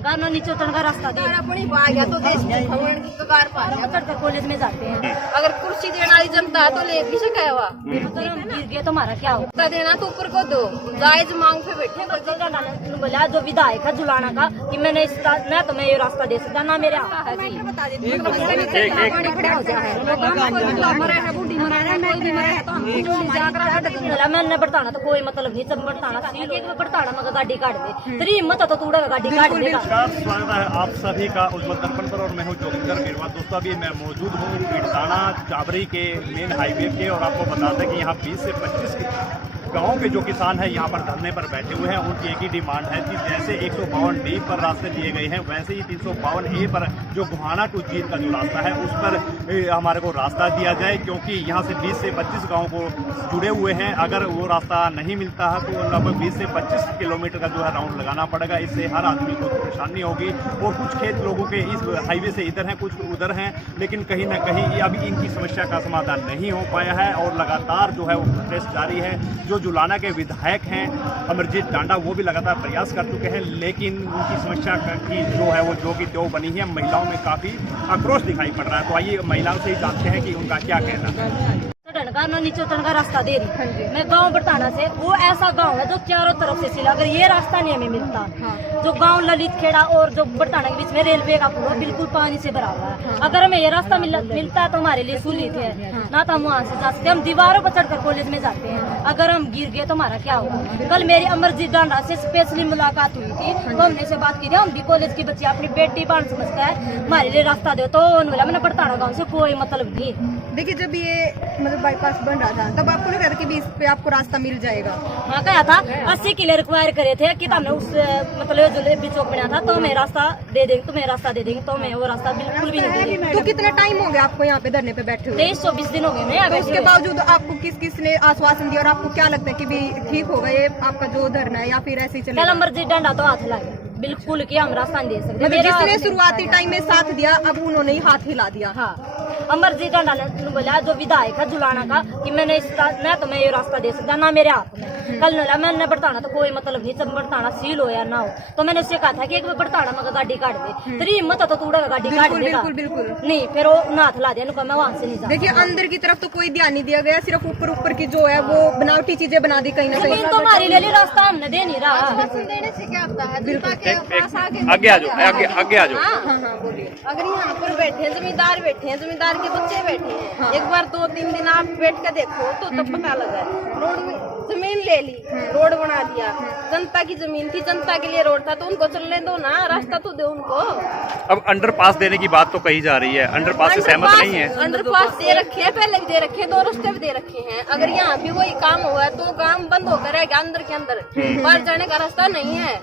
का ना नीचे उतरने का रास्ता दे अपनी आ गया तो देश भवन की कगार पा गया। चढ़कर कॉलेज में जाते हैं। अगर कुर्सी देने वाली जनता है तो ले भी सका हुआ अगर हम गिर गए तो हमारा क्या होगा? देना तो ऊपर को दो, जायज मांग पे बैठे बोला जो विधायक है जुलाना का कि मैंने इस ना तो मैं ये रास्ता दे सकता ना मेरे हाथ है जी। मैंने बढ़ताना तो कोई मतलब नहीं, सब बढ़ताना बढ़ताना मगर गाड़ी काट दे तेरी हिम्मत तो तूड़ा गाड़ी काट देगा। स्वागत है आप सभी का उज्ज्वल दर्पण पर और मैं हूँ जोगिंदर गिरवा। दोस्तों अभी मैं मौजूद हूँ पीड़ताना चाबरी के मेन हाईवे के और आपको बता दें कि यहाँ 20 से 25 गाँव के जो किसान हैं यहाँ पर धरने पर बैठे हुए हैं। उनकी एक ही डिमांड है कि जैसे 152D पर रास्ते दिए गए हैं वैसे ही 352A पर जो गुहाना टू जींद का जो रास्ता है उस पर हमारे को रास्ता दिया जाए, क्योंकि यहाँ से 20 से 25 गाँव को जुड़े हुए हैं। अगर वो रास्ता नहीं मिलता है तो लगभग 20 से 25 किलोमीटर का जो है राउंड लगाना पड़ेगा। इससे हर आदमी को परेशानी होगी और कुछ खेत लोगों के इस हाईवे से इधर हैं कुछ उधर हैं, लेकिन कहीं ना कहीं अभी इनकी समस्या का समाधान नहीं हो पाया है और लगातार जो है वो प्रोटेस्ट जारी है। जो जुलाना के विधायक हैं अमरजीत टांडा वो भी लगातार प्रयास कर चुके हैं, लेकिन उनकी समस्या की जो है वो जो की त्यों बनी है। महिलाओं में काफ़ी आक्रोश दिखाई पड़ रहा है, तो आइए महिलाओं से ही जानते हैं कि उनका क्या कहना है। का ना नीचे उतरने का रास्ता दे रही मैं गांव बढ़ताना से, वो ऐसा गांव है जो चारों तरफ से सिला। अगर ये रास्ता नहीं हमें मिलता जो गांव ललित खेड़ा और जो बढ़ताना के बीच में रेलवे का पुल बिल्कुल पानी से भरा हुआ है। अगर हमें ये रास्ता मिलता है तो हमारे लिए सुलित है ना, तो हम वहाँ से जा सकते। हम दीवारों पर चढ़कर कॉलेज में जाते हैं। अगर हम गिर गए तो हमारा क्या होगा? कल मेरी अमरजीत टांडा से स्पेशली मुलाकात हुई थी तो हमने से बात की थी। हम भी कॉलेज की बच्ची अपनी बेटी बाण समझता है हमारे लिए रास्ता दो, तो बोला मैंने बढ़ताना गाँव से कोई मतलब नहीं। देखिए जब ये मतलब बाईपास बन रहा था तब आपको नहीं कहता कि भी इस पे आपको रास्ता मिल जाएगा? हाँ कहा था 80 किलो रिक्वायर करे थे कि हमने उस मतलब जो चौक बना था तो हमें रास्ता दे देंगे, तुम्हें रास्ता दे देंगे, तो हमें वो रास्ता बिल्कुल भी नहीं देंगे। तो कितना टाइम हो गया आपको यहाँ पे धरने पे बैठे हुए? 23-24 दिन हो गए मैं। तो उसके बावजूद आपको किस किस ने आश्वासन दिया और आपको क्या लगता है कि भी ठीक होगा ये आपका जो धरना है या फिर ऐसे ही चलेगा? कल अमरजीत डंडा तो हाथ लाए बिल्कुल कि हम रास्ता नहीं दे सकते। मतलब जिसने शुरुआती टाइम में साथ दिया अब उन्होंने ही हाथ हिला दिया। हाँ अमरजीत डंडा ने बोला जो विधायक है जुलाना का कि मैंने इस ना तो मैं ये रास्ता दे सकता ना मेरे हाथ में। कल मैंने बढ़ताना तो कोई मतलब नहीं, सब बढ़ताना सील हो या ना हो, तो मैंने उससे कहा था कि एक बार बढ़ताना मगर गाड़ी काट दे तेरी हिम्मत तो तूड़ा गाड़ी काट देगा। बिल्कुल नहीं फिर वो हाथ ला दिया, मैं वहाँ से नहीं जा। देखिए अंदर की तरफ तो कोई ध्यान नहीं दिया गया, सिर्फ ऊपर की जो है वो बनावटी चीजें बना दी कहीं ना कहीं। तो हमारे लिए रास्ता हमने दे नहीं रहा। देने से क्या होता है? आगे आ जाओ, आगे आ जाओ। हाँ बोलिए। अगर यहाँ पर बैठे हैं जमींदार जमींदार के बच्चे बैठे हैं, एक बार 2-3 दिन आप बैठ कर देखो तो तब पता लगा। रोड में जमीन ले ली, रोड बना दिया, जनता की जमीन थी, जनता के लिए रोड था, तो उनको चलने दो ना, रास्ता तो दो उनको। अब अंडरपास देने की बात तो कही जा रही है, अंडरपास से सहमत नहीं है? अंडरपास दे रखे हैं, पहले भी दे रखे हैं, 2 रास्ते भी दे रखे हैं। अगर यहाँ भी वही काम हुआ है तो काम बंद होकर रहेगा अंदर के अंदर, बाहर जाने का रास्ता नहीं है।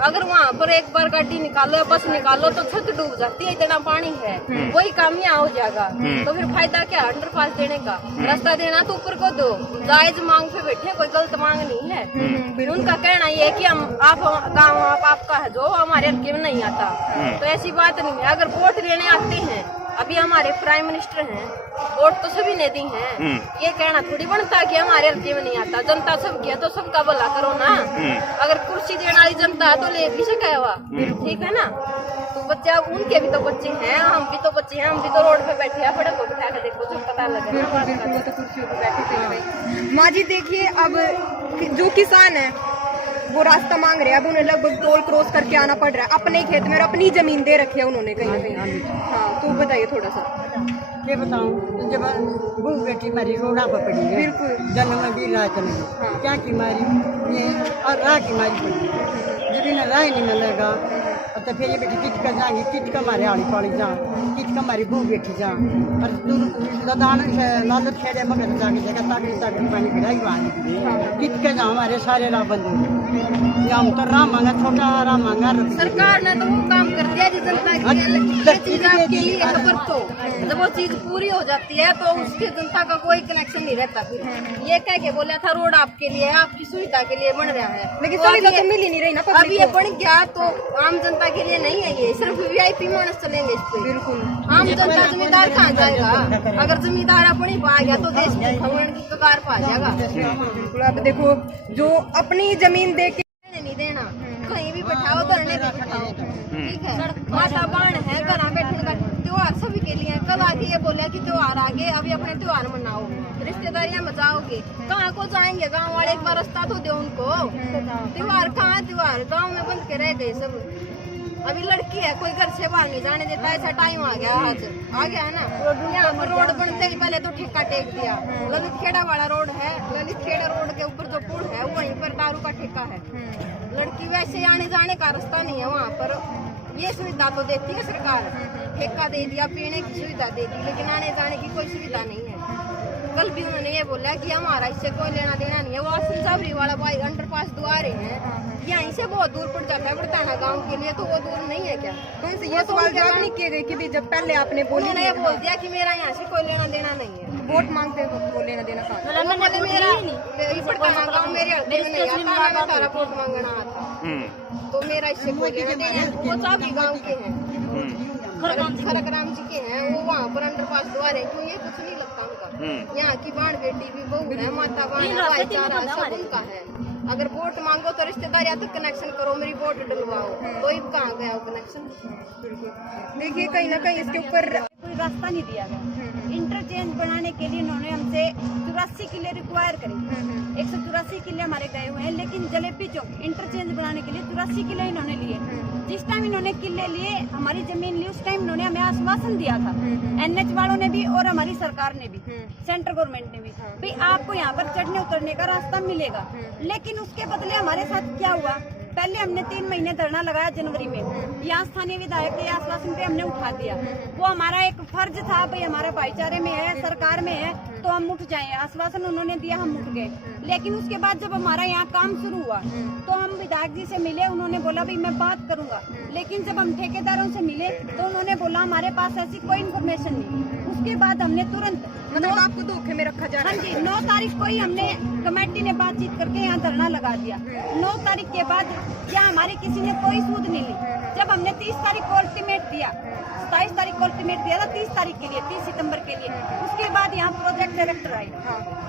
अगर वहाँ पर एक बार गाड़ी निकालो बस निकालो तो छत डूब जाती है, इतना पानी है। वही काम यहाँ हो जाएगा तो फिर फायदा क्या अंडरपास देने का? रास्ता देना तो ऊपर को दो, जायज मांग पे बैठे, कोई गलत मांग नहीं है। उनका कहना ये है कि हम आप गाँव आपका है जो हमारे हल्के में नहीं आता, तो ऐसी बात नहीं है। अगर वोट लेने आते हैं, अभी हमारे प्राइम मिनिस्टर हैं, वोट तो सभी ने दी हैं, ये कहना थोड़ी बनता कि हमारे हल्के में नहीं आता। जनता सब किया तो सबका भला करो ना। अगर कुर्सी देने वाली जनता है तो ले भी सका हुआ, ठीक है ना? तो बच्चा उनके भी तो बच्चे हैं, हम भी तो बच्चे हैं, हम भी तो रोड पे बैठे हैं, बड़े को बैठा कर देखो जो पता लगे। तो कुर्सियों पे बैठे। माँ जी देखिए अब जो किसान है वो रास्ता मांग रहे हैं, अब उन्हें लगभग टोल क्रॉस करके आना पड़ रहा है। अपने खेत में और अपनी जमीन दे रखी है उन्होंने कहीं ना कहीं। हाँ तो बताइए थोड़ा सा। ये बताऊँ जब वो बेटी मारी रोड़ा पर पड़ी है, बिल्कुल जन्म भी राह चली, क्या की मारी ये और राह की मारी पड़ी, जब इन्हें राह नहीं मिलेगा तो फिर ये बेटी किट कर जाएंगी, किट का मारे आड़ी पाड़ी जा, किट का मारी बू बेटी जा और लदान लालत खेड़े मगर जाके जगह ताकि पानी गिराई पानी किट के जा हमारे सारे राह बंद हो गए। हम तो राह मांगा, छोटा राह मांगा। सरकार ने तो वो काम कर दिया जिस जनता के लिए खबर तो जब वो चीज पूरी हो जाती है तो उसके जनता का कोई कनेक्शन नहीं रहता। फिर ये कह के बोला था रोड आपके लिए आपकी सुविधा के लिए बन रहा है, लेकिन सुविधा तो मिल ही नहीं रही ना। अब ये बन गया तो आम जनता के लिए नहीं है, ये सिर्फ VIP मानस चलेंगे इस पे। बिल्कुल आम जनता जमींदार कहाँ जाएगा? अगर जमींदार अपनी पा गया तो देश भवन की कगार पा जाएगा। बिल्कुल अब देखो जो अपनी जमीन दे के नहीं देना, कहीं भी बैठाओ धरने पे बैठाओ, ठीक है, माता बाण है, घर बैठे का त्योहार सभी के लिए। कल आके ये बोले कि त्योहार आगे, अभी अपने त्योहार मनाओ, रिश्तेदारियां मचाओगे, कहाँ को जाएंगे? गांव वाले एक बार रास्ता तो दो उनको। त्योहार कहाँ त्योहार, गांव में बंद के रह गए सब। अभी लड़की है, कोई घर से बाहर नहीं जाने देता, ऐसा टाइम आ गया है ना। यहाँ पर रोड बनते ही पहले तो ठेका टेक दिया। ललित खेड़ा वाला रोड है, ललित खेड़ा रोड के ऊपर जो पुल है वहीं पर दारू का ठेका है। लड़की वैसे आने जाने का रास्ता नहीं है वहाँ पर। ये सुविधा तो देती है सरकार, ठेका दे दिया, पीने की सुविधा दे दी, लेकिन आने जाने की कोई सुविधा नहीं है। कल भी उन्होंने ये बोला कि हमारा इससे कोई लेना देना नहीं है। वो आसिम साबरी वाला भाई अंडरपास द्वारे हैं, यहाँ से बहुत दूर पड़ जाता है बड़ताना गांव के लिए, तो वो दूर नहीं है क्या? तो उनसे ये सवाल जवाब नहीं किए गए कि भी जब पहले आपने बोली उन्होंने ये बोल दिया कि मेरा यहाँ से कोई लेना देना नहीं है। वोट मांगते हो तो लेना देना कहाँ? वो बोले मेरा बड़ताना गाँव मेरे हल्के में नहीं आता, मैं तारा वोट मांगना आता, तो मेरा इससे कोई लेना देना है। वो चाबी गाँव के हैं, खरकराम जी के हैं, वो वहाँ पर अंडरपास द्वारे, क्यों ये कुछ नहीं लगता उनका। यहाँ की बाण बेटी भी बहू है, माता बाण है, भाईचारा सब उनका है। अगर वोट मांगो तो रिश्तेदारियां तो कनेक्शन करो, मेरी वोट डलवाओ, तो ही कहाँ गया वो कनेक्शन? देखिए कहीं ना कहीं इसके ऊपर कोई रास्ता नहीं दिया गया। इंटरचेंज बनाने के लिए इन्होंने हमसे 84 किले रिक्वायर करे, 184 किले हमारे गए हुए हैं, लेकिन जलेबी चौक इंटरचेंज बनाने के लिए 84 किले इन्होंने लिए। जिस टाइम इन्होंने किले लिए, हमारी जमीन ली, उस टाइम इन्होंने हमें आश्वासन दिया था, NH वालों ने भी और हमारी सरकार ने भी, सेंट्रल गवर्नमेंट ने भी, भाई आपको यहाँ पर चढ़ने उतरने का रास्ता मिलेगा। लेकिन उसके बदले हमारे साथ क्या हुआ? पहले हमने 3 महीने धरना लगाया जनवरी में, यहाँ स्थानीय विधायक के आश्वासन पे हमने उठा दिया। वो हमारा एक फर्ज था, भाई हमारे भाईचारे में है, सरकार में है, तो हम उठ जाएं। आश्वासन उन्होंने दिया, हम उठ गए। लेकिन उसके बाद जब हमारा यहाँ काम शुरू हुआ तो हम विधायक जी से मिले, उन्होंने बोला भाई मैं बात करूंगा। लेकिन जब हम ठेकेदारों से मिले तो उन्होंने बोला हमारे पास ऐसी कोई इन्फॉर्मेशन नहीं। उसके बाद हमने तुरंत, मतलब आपको धोखे में रखा जा रहा हाँ है? जी, 9 तारीख को ही हमने कमेटी ने बातचीत करके यहाँ धरना लगा दिया। 9 तारीख के बाद यहाँ हमारी किसी ने कोई सूद नहीं ली। जब हमने 30 तारीख को अल्टीमेट दिया, 27 तारीख को अल्टीमेट दिया था, 30 तारीख के लिए, 30 सितंबर के लिए। उसके बाद यहाँ प्रोजेक्ट डायरेक्टर आए,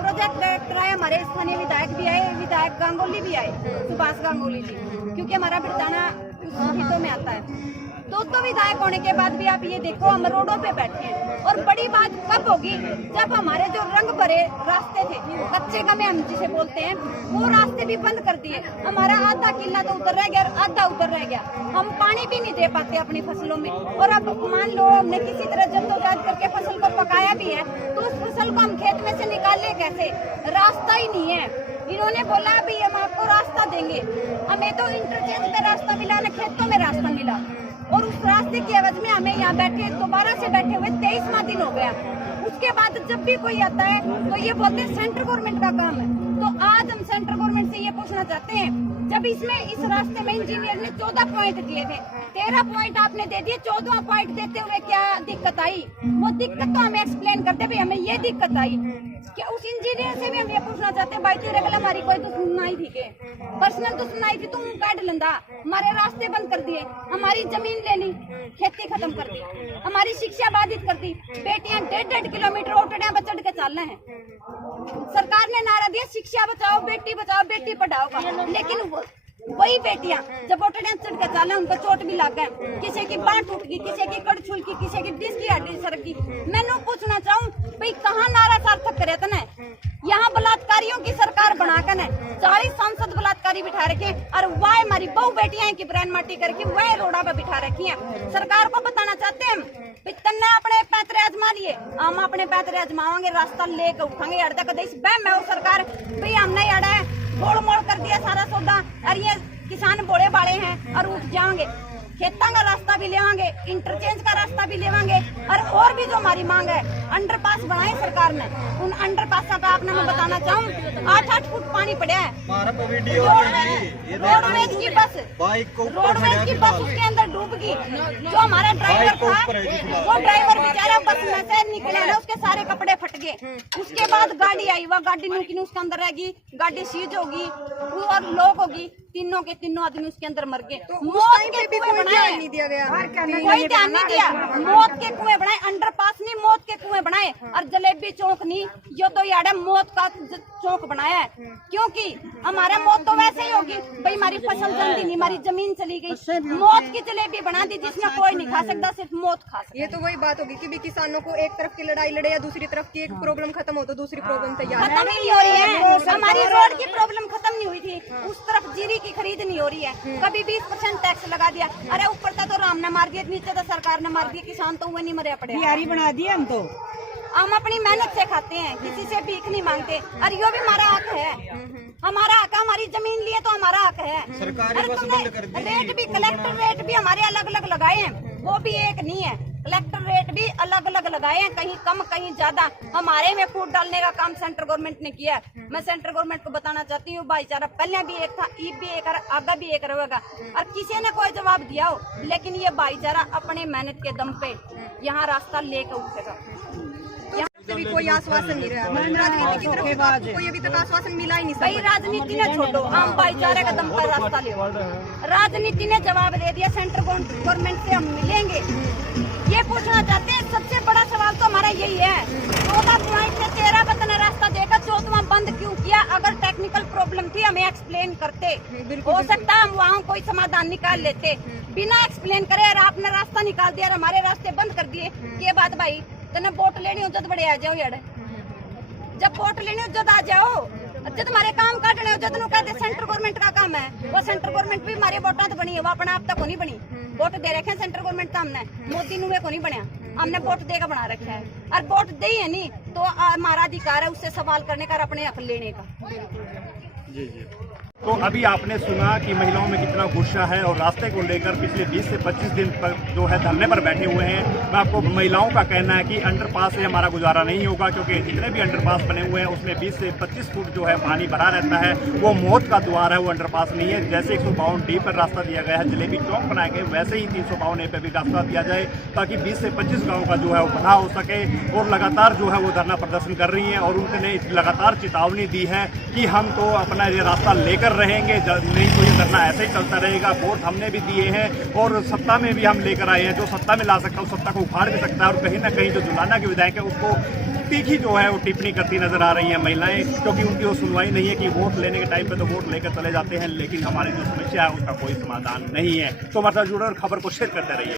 प्रोजेक्ट डायरेक्टर आए, हमारे स्थानीय विधायक भी आए, विधायक गांगुली भी आए, सुभाष गांगुली जी, क्योंकि हमारा बिरताना उस हितों में आता है। दो विधायक होने के बाद भी आप ये देखो हम रोडों पे बैठे हैं। और बड़ी बात कब होगी? जब हमारे जो रंग भरे रास्ते थे, कच्चे गमे हम जिसे बोलते हैं, वो रास्ते भी बंद कर दिए। हमारा आधा किला तो उधर रह गया और आधा उधर रह गया। हम पानी भी नहीं दे पाते अपनी फसलों में। और अब मान लो हमने किसी तरह जद्दोजहद करके फसल को पकाया भी है, तो उस फसल को हम खेत में से निकाले कैसे? रास्ता ही नहीं है। इन्होंने बोला भी हम आपको रास्ता देंगे, हमें तो इंटरचेंज में रास्ता मिला, न खेतों में रास्ता मिला। और उस रास्ते की एवज में हमें यहाँ बैठे, दोबारा से बैठे हुए 23वां दिन हो गया। उसके बाद जब भी कोई आता है तो ये बोलते हैं सेंट्रल गवर्नमेंट का काम है। तो आज हम सेंट्रल गवर्नमेंट से ये पूछना चाहते हैं, जब इसमें इस रास्ते में इंजीनियर ने 14 पॉइंट दिए थे, 13 पॉइंट आपने दे दिए, 14वां पॉइंट देते हुए क्या दिक्कत आई? वो दिक्कत तो हमें एक्सप्लेन करते, भाई हमें ये दिक्कत आई। क्या उस इंजीनियर से भी हम ये पूछना चाहते हैं, भाई तेरे कल हमारी कोई दुश्मनाई थी के? पर्सनल दुश्मनाई थी, तुम काट लंदा, हमारे रास्ते बंद कर दिए, हमारी जमीन ले ली, खेती खत्म कर दी, हमारी शिक्षा बाधित कर दी। बेटियां 1.5 किलोमीटर ओटड़ियां बचड़ के चलना है। सरकार ने नारा दिया शिक्षा बचाओ, बेटी पढ़ाओ का, लेकिन वही बेटियां जब ओटड़ियां चढ़ के चलना, उनको चोट भी लग गए, किसी की बांह टूट गई, किसी की कड़ छुल की, किसी की डिस्क की हड्डी सरक गई। मैंने पूछना चाहूँ भाई कहाँ नारा सार्थक करे तना? यहाँ बलात्कारियों की सरकार बनाकर है, 40 सांसद बलात्कारी बिठा रखे, और वह हमारी बहु बेटियां की ब्रांड माटी करके वह रोड़ा पे बिठा रखी है। सरकार को बताना चाहते हैं तन्ने अपने पैतरे आजमा लिए, हम अपने पैतरे आजमावांगे, रास्ता लेकर उठाएंगे। अड़ तक बह मैं सरकार भाई हमने अड़ा है, गोड़ मोड़ कर दिया सारा सौदा, और ये किसान बोले बाड़े हैं और उठ जाएंगे। खेतों का रास्ता भी लेवांगे, इंटरचेंज का रास्ता भी लेवांगे, और भी जो हमारी मांग है, अंडरपास बनाए सरकार ने। उन अंडरपास का आपने मैं बताना चाहूँ, 8-8 फुट पानी पड़ा है। रोडवेज की बस उसके अंदर डूब गई। जो हमारा ड्राइवर था, वो ड्राइवर बेचारा बस में से निकला ना, उसके सारे कपड़े फट गए। उसके बाद गाड़ी आई, वह गाड़ी नुकी उसके अंदर रहेगी, गाड़ी सीज होगी और लोग होगी, तीनों के तीनों आदमी उसके अंदर मर गए। तो उस टाइम पे भी कोई ध्यान नहीं दिया गया कोई ध्यान नहीं दिया। मौत के कुएं बनाए, अंडरपास नहीं मौत के कुएं बनाए, और जलेबी चौक नहीं, यो तो यार मौत का चौक बनाया है। क्योंकि हमारे मौत तो वैसे ही होगी भाई, हमारी फसल जल्दी नहीं, हमारी जमीन चली गई, मौत की जलेबी बना दी जिसमें कोई नहीं खा सकता, सिर्फ मौत खा सकता। ये तो वही बात होगी कि भी किसानों को एक तरफ की लड़ाई लड़े या दूसरी तरफ की एक प्रॉब्लम खत्म हो तो दूसरी प्रॉब्लम तैयार है। खत्म ही नहीं हो रही है, हमारी रोड की प्रॉब्लम खत्म नहीं हुई थी, उस तरफ जीरी की खरीद नहीं हो रही है। कभी 20% टैक्स लगा दिया, अरे ऊपर था तो राम ने मार दिया, नीचे तो सरकार ने मार दिया, किसान तो हुए नहीं मरे पड़े। बिहारी बना दिए हम तो। हम अपनी मेहनत से खाते हैं, किसी से भीख नहीं मांगते, और यो भी हमारा हक है, हमारा हक है, हमारी जमीन लिए तो हमारा हक है। अरे तुमने रेट भी, कलेक्टर रेट भी हमारे अलग अलग लगाए हैं, वो भी एक नहीं है, कलेक्टर रेट भी अलग अलग लगाए हैं, कहीं कम कहीं ज्यादा। हमारे में फूट डालने का काम सेंट्रल गवर्नमेंट ने किया है। मैं सेंट्रल गवर्नमेंट को बताना चाहती हूँ, भाईचारा पहले भी एक था, ईब भी एक, आगा भी एक रहेगा, और किसी ने कोई जवाब दिया हो, लेकिन ये भाईचारा अपने मेहनत के दम पे यहाँ रास्ता लेकर उठेगा। से भी कोई आश्वासन नहीं रहा, राजनीति की तरफ से तो आपको कोई अभी तक आश्वासन मिला ही नहीं। भाई राजनीति ने छोड़ो, हम भाईचारे का दम पर रास्ता ले। राजनीति ने जवाब दे दिया, सेंट्रल गवर्नमेंट से हम मिलेंगे। ये पूछना चाहते हैं, सबसे बड़ा सवाल तो हमारा यही है, 14 पॉइंट से 13 बतन रास्ता देकर 14वां बंद क्यों किया? अगर टेक्निकल प्रॉब्लम थी हमें एक्सप्लेन करते, हो सकता हम वहाँ कोई समाधान निकाल लेते। बिना एक्सप्लेन करे और आपने रास्ता निकाल दिया और हमारे रास्ते बंद कर दिए, ये बात भाई तने वोट लेनी हो जब बड़े आ जाओ यार, जब वोट लेनी हो जब आ जाओ, जब हमारे काम काटने हो जब कहते सेंट्रल गवर्नमेंट का काम है, वो सेंट्रल गवर्नमेंट भी हमारी वोटा तो बनी है, वो अपना आप तक को नहीं बनी। वोट दे रखे सेंट्रल गवर्नमेंट तो हमने, मोदी नुए को नहीं बनया, हमने वोट देकर बना रखा है, और वोट दे ही है नहीं तो हमारा अधिकार है उससे सवाल करने का, अपने हक लेने का। जी जी। तो अभी आपने सुना कि महिलाओं में कितना गुस्सा है और रास्ते को लेकर पिछले 20 से 25 दिन तक जो है धरने पर बैठे हुए हैं। मैं आपको महिलाओं का कहना है कि अंडरपास से हमारा गुजारा नहीं होगा, क्योंकि जितने भी अंडरपास बने हुए हैं उसमें 20 से 25 फुट जो है पानी भरा रहता है, वो मौत का द्वार है, वो अंडरपास नहीं है। जैसे 152D पर रास्ता दिया गया है, जलेबी चौक बनाए गए, वैसे ही 352A पर भी रास्ता दिया जाए, ताकि 20 से 25 गाँव का जो है वो बना हो सके। और लगातार जो है वो धरना प्रदर्शन कर रही हैं और उन्होंने लगातार चेतावनी दी है कि हम तो अपना ये रास्ता लेकर रहेंगे, नहीं तो ये धरना ऐसे ही चलता रहेगा। वोट हमने भी दिए हैं और सत्ता में भी हम लेकर आए हैं, जो सत्ता में ला सकता है उस सत्ता को उखाड़ भी सकता है। और कहीं ना कहीं जो जुलाना के विधायक है उसको तीखी जो है वो टिप्पणी करती नजर आ रही है महिलाएं, क्योंकि उनकी वो सुनवाई नहीं है कि वोट लेने के टाइम पे तो वोट लेकर चले जाते हैं, लेकिन हमारी जो समस्या है उसका कोई समाधान नहीं है। तो मतलब जुड़े और खबर को शेयर करते रहिए।